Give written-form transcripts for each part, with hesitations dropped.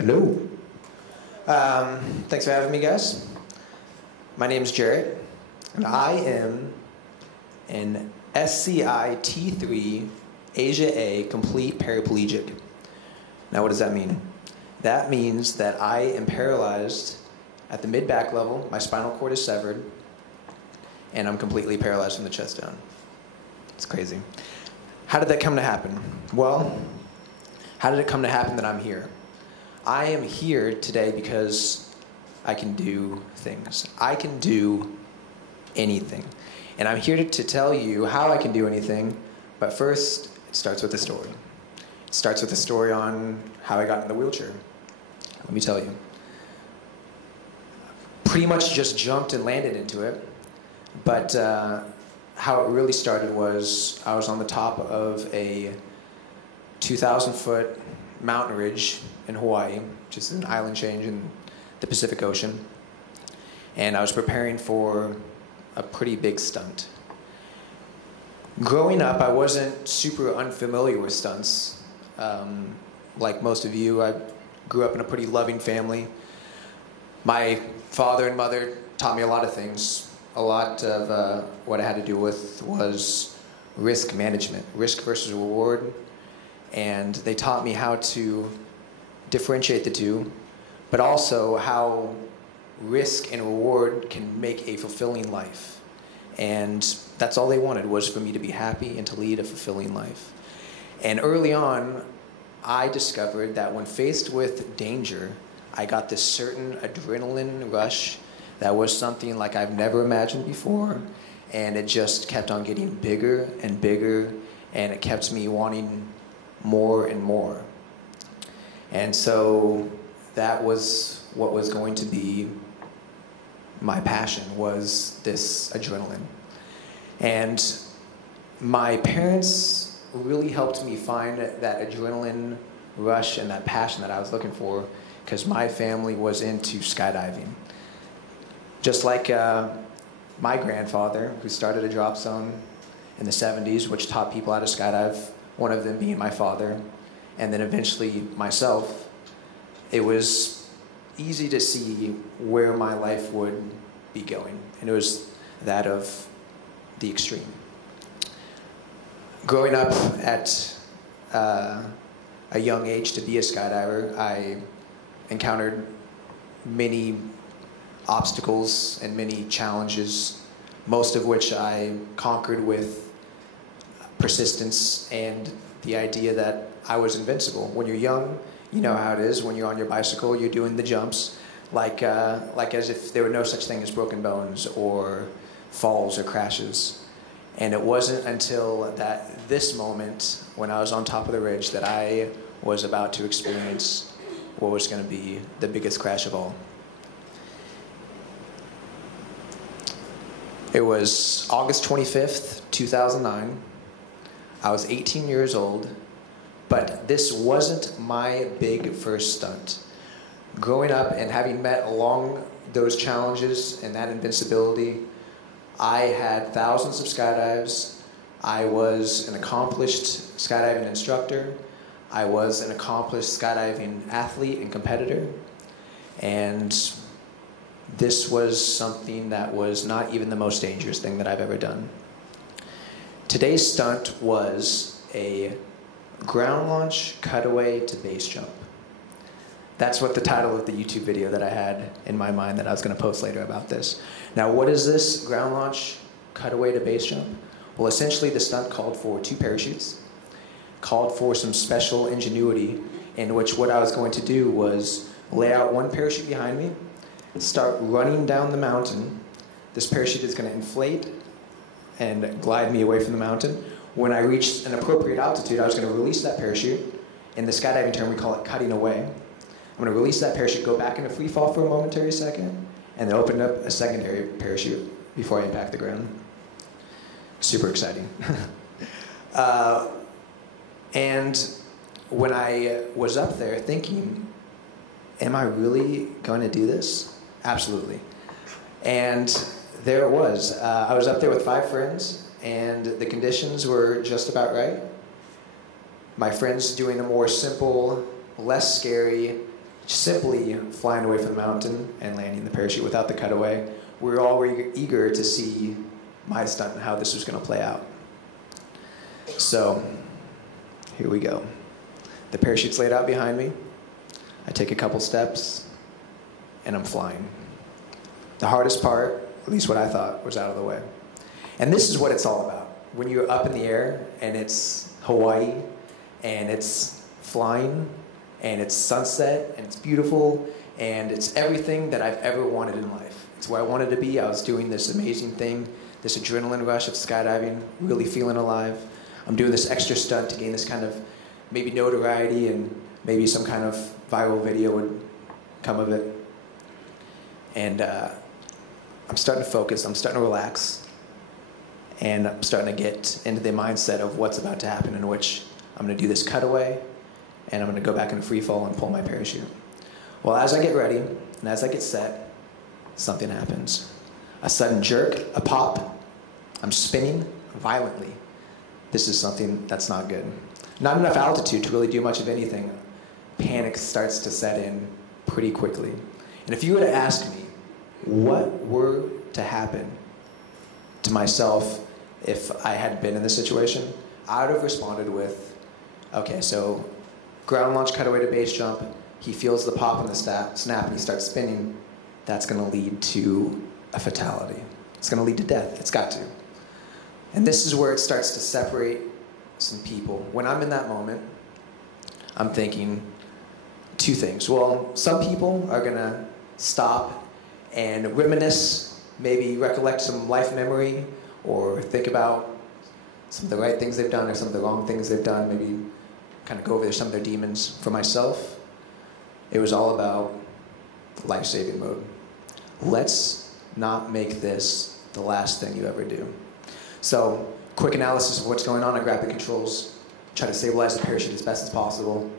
Hello. Thanks for having me, guys. My name is Jarrett, and I am an SCI T3 Asia A complete paraplegic. Now, what does that mean? That means that I am paralyzed at the mid-back level, my spinal cord is severed, and I'm completely paralyzed from the chest down. It's crazy. How did that come to happen? Well, how did it come to happen that I'm here? I am here today because I can do things. I can do anything. And I'm here to tell you how I can do anything, but first, it starts with a story. It starts with a story on how I got in the wheelchair. Let me tell you. Pretty much just jumped and landed into it, but how it really started was I was on the top of a 2,000-foot mountain ridge in Hawaii, which is an island change in the Pacific Ocean, and I was preparing for a pretty big stunt. Growing up, I wasn't super unfamiliar with stunts. Like most of you, I grew up in a pretty loving family. My father and mother taught me a lot of things. A lot of what I had to do with was risk management, risk versus reward, and they taught me how to differentiate the two, but also how risk and reward can make a fulfilling life. And that's all they wanted, was for me to be happy and to lead a fulfilling life. And early on, I discovered that when faced with danger, I got this certain adrenaline rush that was something like I've never imagined before, and it just kept on getting bigger and bigger, and it kept me wanting more and more. And so that was what was going to be my passion, was this adrenaline. And my parents really helped me find that adrenaline rush and that passion that I was looking for, because my family was into skydiving. Just like my grandfather, who started a drop zone in the 70s, which taught people how to skydive, one of them being my father, and then eventually myself, it was easy to see where my life would be going, and it was that of the extreme. Growing up at a young age to be a skydiver, I encountered many obstacles and many challenges, most of which I conquered with persistence and the idea that I was invincible. When you're young, you know how it is. When you're on your bicycle, you're doing the jumps like as if there were no such thing as broken bones or falls or crashes. And it wasn't until this moment when I was on top of the ridge that I was about to experience what was going to be the biggest crash of all. It was August 25th, 2009. I was 18 years old, but this wasn't my big first stunt. Growing up and having met along those challenges and that invincibility, I had thousands of skydives. I was an accomplished skydiving instructor. I was an accomplished skydiving athlete and competitor. And this was something that was not even the most dangerous thing that I've ever done. Today's stunt was a ground launch cutaway to base jump. That's what the title of the YouTube video that I had in my mind that I was going to post later about this. Now, what is this ground launch cutaway to base jump? Well, essentially the stunt called for 2 parachutes, called for some special ingenuity, in which what I was going to do was lay out one parachute behind me, start running down the mountain. This parachute is going to inflate and glide me away from the mountain. When I reached an appropriate altitude, I was going to release that parachute. In the skydiving term, we call it cutting away. I'm going to release that parachute, go back into free fall for a momentary second, and then open up a secondary parachute before I impact the ground. Super exciting. And when I was up there thinking, am I really going to do this? Absolutely. And there it was. I was up there with 5 friends, and the conditions were just about right. My friends doing a more simple, less scary simply flying away from the mountain and landing the parachute without the cutaway. We were all eager to see my stunt and how this was going to play out. So, here we go. The parachute's laid out behind me. I take a couple steps, and I'm flying. The hardest part, at least what I thought, was out of the way. And this is what it's all about. When you're up in the air, and it's Hawaii, and it's flying, and it's sunset, and it's beautiful, and it's everything that I've ever wanted in life. It's where I wanted to be. I was doing this amazing thing, this adrenaline rush of skydiving, really feeling alive. I'm doing this extra stunt to gain this kind of maybe notoriety, and maybe some kind of viral video would come of it. And I'm starting to focus, I'm starting to relax, and I'm starting to get into the mindset of what's about to happen, in which I'm going to do this cutaway, and I'm going to go back in free fall and pull my parachute. Well, as I get ready, and as I get set, something happens. A sudden jerk, a pop, I'm spinning violently. This is something that's not good. Not enough altitude to really do much of anything. Panic starts to set in pretty quickly. And if you were to ask me what were to happen to myself if I had been in this situation, I would have responded with, okay, so ground launch cutaway to base jump, he feels the pop and the snap and he starts spinning. That's going to lead to a fatality. It's going to lead to death. It's got to. And this is where it starts to separate some people. When I'm in that moment, I'm thinking two things. Well, some people are going to stop and reminisce, maybe recollect some life memory, or think about some of the right things they've done or some of the wrong things they've done, maybe kind of go over some of their demons. For myself, it was all about life-saving mode. Let's not make this the last thing you ever do. So, quick analysis of what's going on. I grab the controls, try to stabilize the parachute as best as possible.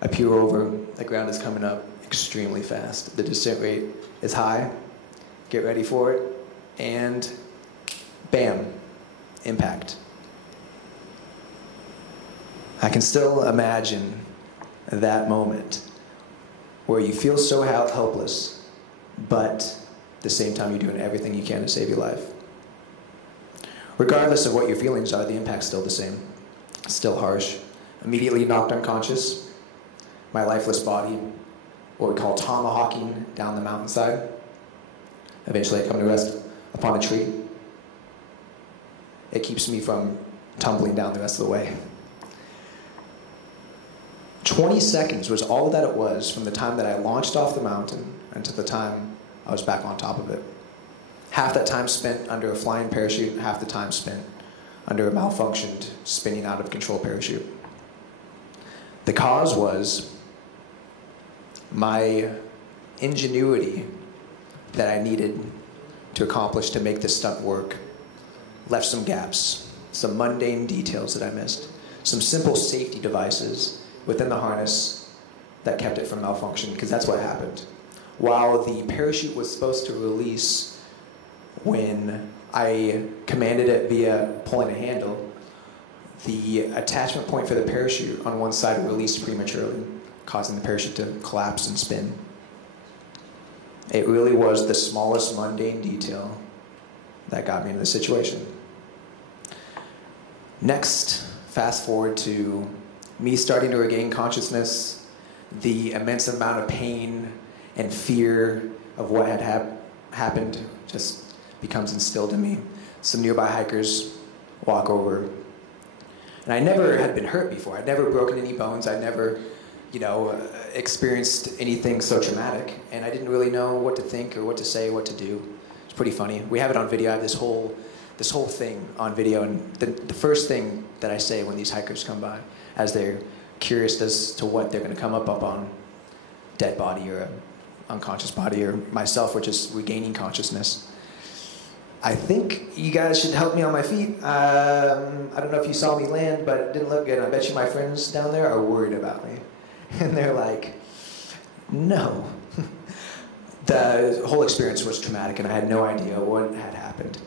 I peer over, the ground is coming up extremely fast. The descent rate is high. Get ready for it, and bam, impact. I can still imagine that moment where you feel so helpless, but at the same time you're doing everything you can to save your life. Regardless of what your feelings are, the impact's still the same. Still harsh. Immediately knocked unconscious. My lifeless body, what we call tomahawking down the mountainside. Eventually I come to rest upon a tree. It keeps me from tumbling down the rest of the way. 20 seconds was all that it was from the time that I launched off the mountain until the time I was back on top of it. Half that time spent under a flying parachute, half the time spent under a malfunctioned, spinning out of control parachute. The cause was my ingenuity that I needed to accomplish to make this stunt work left some gaps, some mundane details that I missed, some simple safety devices within the harness that kept it from malfunction, because that's what happened. While the parachute was supposed to release when I commanded it via pulling a handle, the attachment point for the parachute on one side released prematurely, causing the parachute to collapse and spin. It really was the smallest mundane detail that got me into the situation. Next, fast forward to me starting to regain consciousness, the immense amount of pain and fear of what had happened just becomes instilled in me. Some nearby hikers walk over. And I never had been hurt before. I'd never broken any bones. I'd never, experienced anything so traumatic. And I didn't really know what to think or what to say, what to do. It's pretty funny. We have it on video. I have this whole thing on video. And the first thing that I say when these hikers come by, as they're curious as to what they're going to come up on, dead body or an unconscious body, or myself, which is regaining consciousness. I think you guys should help me on my feet. I don't know if you saw me land, but it didn't look good. I bet you my friends down there are worried about me. And they're like, no. The whole experience was traumatic, and I had no idea what had happened.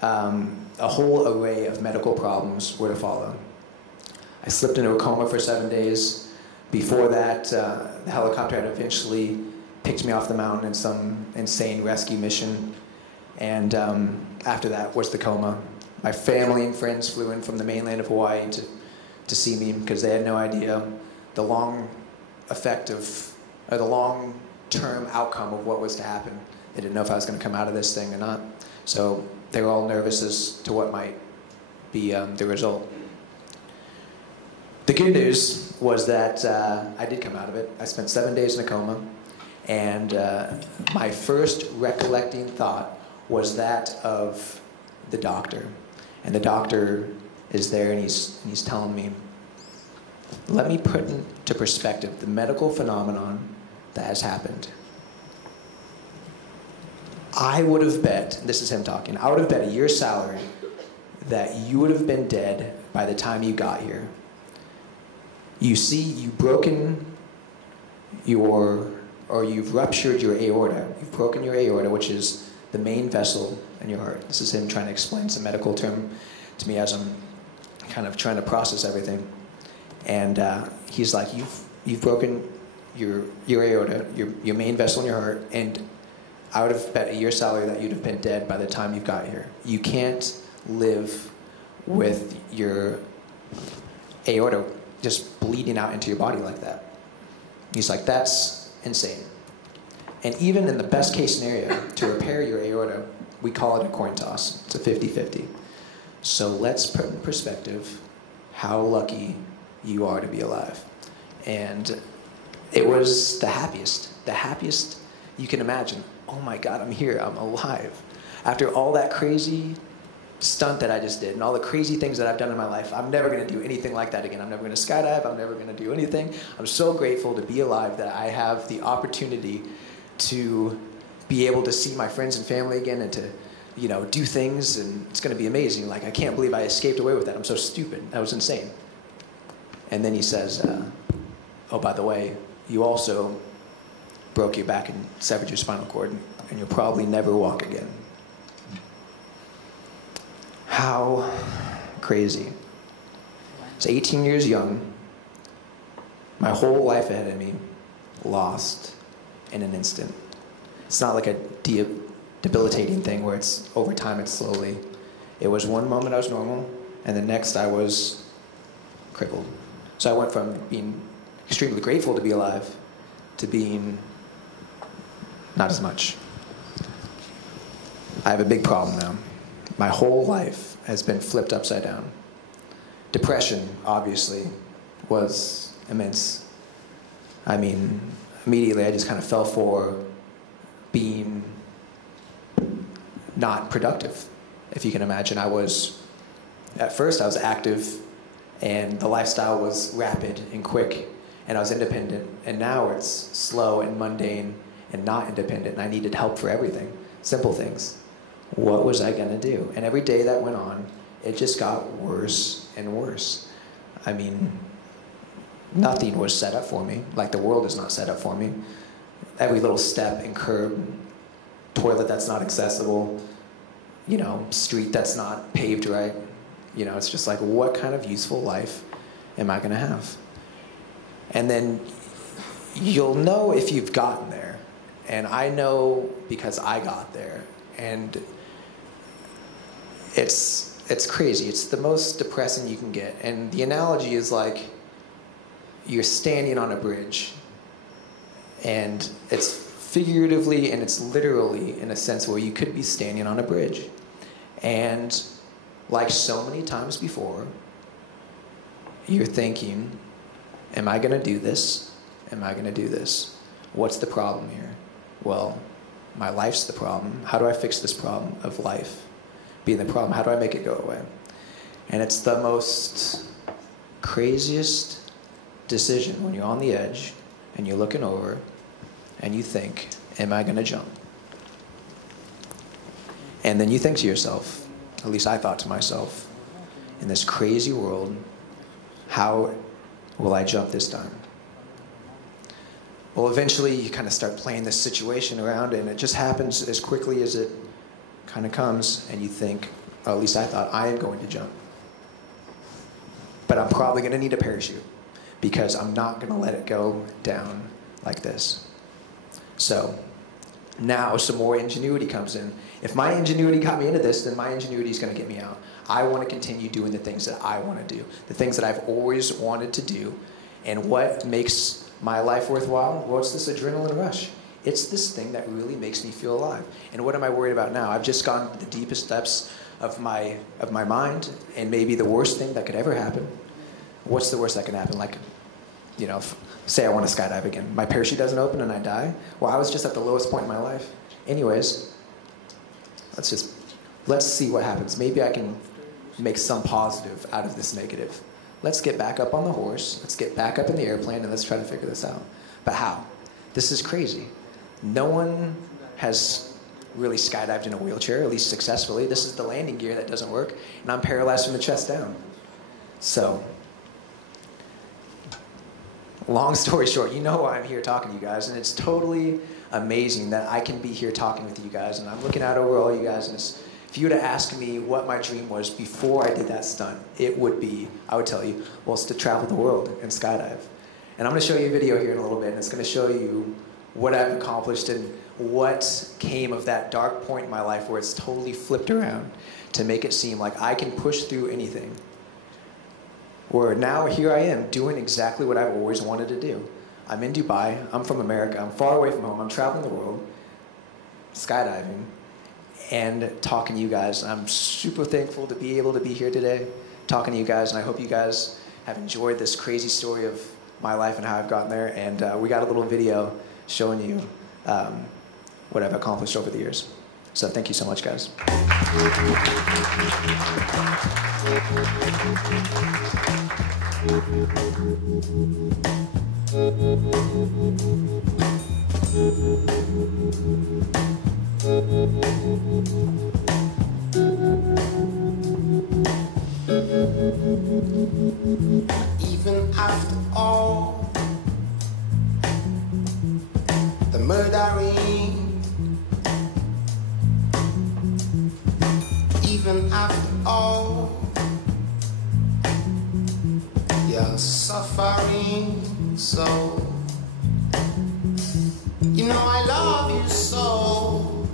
A whole array of medical problems were to follow. I slipped into a coma for 7 days. Before that, the helicopter had eventually picked me off the mountain in some insane rescue mission. And after that was the coma. My family and friends flew in from the mainland of Hawaii to see me because they had no idea the long effect of, or the long-term outcome of what was to happen. They didn't know if I was going to come out of this thing or not. So they were all nervous as to what might be the result. The good news was that I did come out of it. I spent 7 days in a coma, and my first recollecting thought was that of the doctor. And the doctor is there, and he's telling me, let me put into perspective the medical phenomenon that has happened. I would have bet, this is him talking, I would have bet a year's salary that you would have been dead by the time you got here. You see, you've broken you've ruptured your aorta. You've broken your aorta, which is the main vessel in your heart. This is him trying to explain some medical term to me as I'm kind of trying to process everything. And he's like, you've broken your aorta, your main vessel in your heart, and I would have bet a year's salary that you'd have been dead by the time you got here. You can't live with your aorta just bleeding out into your body like that. He's like, that's insane. And even in the best case scenario, to repair your aorta, we call it a coin toss. It's a 50-50. So let's put in perspective how lucky you are to be alive. And it was the happiest you can imagine. Oh my God, I'm here, I'm alive. After all that crazy stunt that I just did and all the crazy things that I've done in my life, I'm never gonna do anything like that again. I'm never gonna skydive, I'm never gonna do anything. I'm so grateful to be alive that I have the opportunity to be able to see my friends and family again and to, you know, do things, and it's gonna be amazing. Like, I can't believe I escaped away with that. I'm so stupid, that was insane. And then he says, oh, by the way, you also broke your back and severed your spinal cord, and you'll probably never walk again. How crazy. I was 18 years young, my whole life ahead of me, lost in an instant. It's not like a debilitating thing where it's over time, it's slowly. It was one moment I was normal, and the next I was crippled. So I went from being extremely grateful to be alive to being not as much. I have a big problem now. My whole life has been flipped upside down. Depression, obviously, was immense. I mean, immediately I just kind of fell for being not productive, if you can imagine. At first I was active, and the lifestyle was rapid and quick, and I was independent, and now it's slow and mundane and not independent, and I needed help for everything, simple things. What was I gonna do? And every day that went on, it just got worse and worse. I mean, nothing was set up for me, like the world is not set up for me. Every little step and curb, toilet that's not accessible, you know, street that's not paved right. You know, it's just like, what kind of useful life am I gonna have? And then you'll know if you've gotten there. And I know because I got there. And it's crazy. It's the most depressing you can get. And the analogy is like you're standing on a bridge. And it's figuratively and it's literally in a sense where you could be standing on a bridge. And like so many times before, you're thinking, am I gonna do this? Am I gonna do this? What's the problem here? Well, my life's the problem. How do I fix this problem of life being the problem? How do I make it go away? And it's the most craziest decision when you're on the edge and you're looking over and you think, am I gonna jump? And then you think to yourself, at least I thought to myself, in this crazy world, how will I jump this time? Well, eventually you kind of start playing this situation around, and it just happens as quickly as it kind of comes, and you think, or at least I thought, I am going to jump. But I'm probably going to need a parachute, because I'm not going to let it go down like this. So now some more ingenuity comes in. If my ingenuity got me into this, then my ingenuity is going to get me out. I want to continue doing the things that I want to do, the things that I've always wanted to do. And what makes my life worthwhile? Well, it's this adrenaline rush. It's this thing that really makes me feel alive. And what am I worried about now? I've just gone to the deepest depths of my mind, and maybe the worst thing that could ever happen. What's the worst that can happen? Like, you know, say I want to skydive again. My parachute doesn't open and I die. Well, I was just at the lowest point in my life. Anyways, let's see what happens. Maybe I can make some positive out of this negative. Let's get back up on the horse. Let's get back up in the airplane and let's try to figure this out. But how? This is crazy. No one has really skydived in a wheelchair, at least successfully. This is the landing gear that doesn't work, and I'm paralyzed from the chest down. So, long story short, you know why I'm here talking to you guys, and it's totally amazing that I can be here talking with you guys, and I'm looking out over all you guys, and if you were to ask me what my dream was before I did that stunt, it would be, I would tell you, well, it's to travel the world and skydive. And I'm going to show you a video here in a little bit, and it's going to show you what I've accomplished and what came of that dark point in my life where it's totally flipped around to make it seem like I can push through anything. Where now here I am doing exactly what I've always wanted to do. I'm in Dubai, I'm from America, I'm far away from home, I'm traveling the world, skydiving, and talking to you guys. I'm super thankful to be able to be here today, talking to you guys, and I hope you guys have enjoyed this crazy story of my life and how I've gotten there, and we got a little video showing you what I've accomplished over the years. So thank you so much, guys. Even after all the murdering, even after all your suffering, so you know I love you so.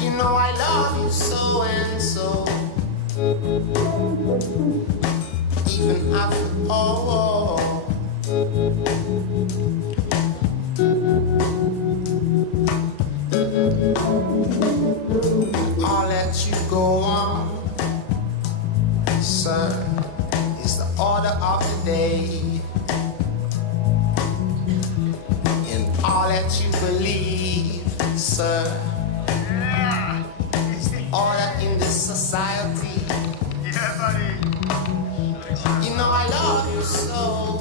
You know I love you so and so. Even after all, I'll let you go on, sir, is the order of the day. And I'll let you believe, sir, it's the order in this society. Yeah, buddy. You know I love you so.